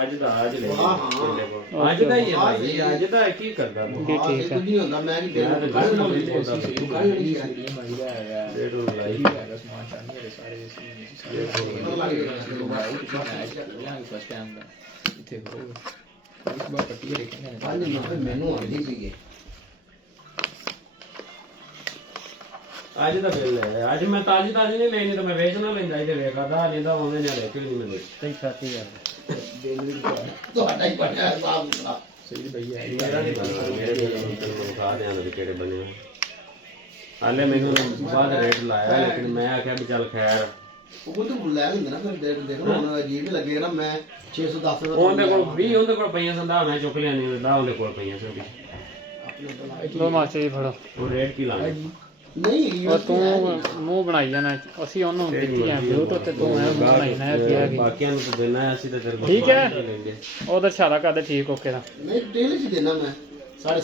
ਅੱਜ ਦਾ ਅੱਜ ਲੈ ਅੱਜ ਦਾ ਹੀ ਹੈ ਭਾਈ ਅੱਜ ਦਾ ਕੀ ਕਰਦਾ ਠੀਕ ਹੈ ਕੁਝ ਨਹੀਂ ਹੁੰਦਾ ਮੈਂ ਕਿ ਗੱਲ ਨਾ ਹੋਈ ਬੋਲਦਾ ਗੱਲ ਨਹੀਂ ਕਰਦੀ ਭਾਈ ਦਾ ਹੈਗਾ ਰੇਟ ਲਾਈ ਹੈਗਾ ਸਮਾਨ ਚਾਹੀਦੇ ਸਾਰੇ ਫਸਟ ਟਾਈਮ ਦਾ ਇੱਥੇ ਇਸ ਵਾਰ ਪੱਟੀ ਰੱਖਣੇ ਪੰਜ ਨੰਬਰ ਮੈਨੂੰ ਆਉਂਦੀ ਸੀਗੇ ਅੱਜ ਦਾ ਬਿੱਲ ਹੈ ਅੱਜ ਮੈਂ ਤਾਜੀ ਨਹੀਂ ਲੈਣੀ ਤਾਂ ਮੈਂ ਵੇਚਣਾ ਲੈਂਦਾ ਇਹਦੇ ਵੇਖਦਾ ਜਿੰਦਾ ਆਉਂਦੇ ਨੇ ਲੈ ਕੇ ਨਹੀਂ ਮਿਲਦੇ ਸਹੀ ਖਾਤੀ ਯਾਰ ਬਿੱਲ ਵੀ ਤੁਹਾਡਾ ਹੀ ਬਣਿਆ ਹਿਸਾਬ ਦਾ ਸਹੀ ਭਈਆ ਮੇਰਾ ਨਹੀਂ ਬਣਦਾ ਮੇਰੇ ਬਿੱਲ ਨੂੰ ਖਾ ਦਿਆਂ ਦੇ ਕਿਹੜੇ ਬਣੇ ਹਾਲੇ ਮੈਨੂੰ ਬਾਅਦ ਰੇਟ ਲਾਇਆ ਲੇਕਿਨ ਮੈਂ ਆਖਿਆ ਵੀ ਚੱਲ ਖੈਰ ਉਹ ਤਾਂ ਲੈ ਲੈਂਦੇ ਨਾ ਫਿਰ ਦੇਖੋ ਹੁਣ ਅਜੀਬ ਹੀ ਲੱਗੇਗਾ ਨਾ ਮੈਂ 610 ਉਹਦੇ ਕੋਲ 20 ਉਹਦੇ ਕੋਲ ਪਈਆਂ ਸੰਦਾ ਮੈਂ ਚੁੱਕ ਲਿਆ ਨਹੀਂ ਹੁੰਦਾ ਉਹਦੇ ਕੋਲ ਪਈਆਂ ਸੰਦੀ ਲੋ ਮਾਸਟਰ ਜੀ ਫੜੋ ਉਹ ਰੇਟ ਕੀ ਲਾਇਆ ਨਹੀਂ ਉਹ ਤੂੰ ਮੂੰਹ ਬਣਾਈ ਜਾਣਾ ਅਸੀਂ ਉਹਨੂੰ ਦਿੱਤੀ ਆ ਬਿਊਟ ਤੇ ਤੂੰ ਇਹ ਬਣਾਈ ਨਾ ਕਿਹਾ ਕਿ ਬਾਕੀਆਂ ਨੂੰ ਤਾਂ ਦੇਣਾ ਅਸੀਂ ਤਾਂ ਤੇਰੇ ਠੀਕ ਹੈ ਉਹ ਤਾਂ ਇਸ਼ਾਰਾ ਕਰਦੇ ਠੀਕ ਓਕੇ ਦਾ ਨਹੀਂ ਡੇਲੀ ਚ ਦੇਣਾ ਮੈਂ 7.5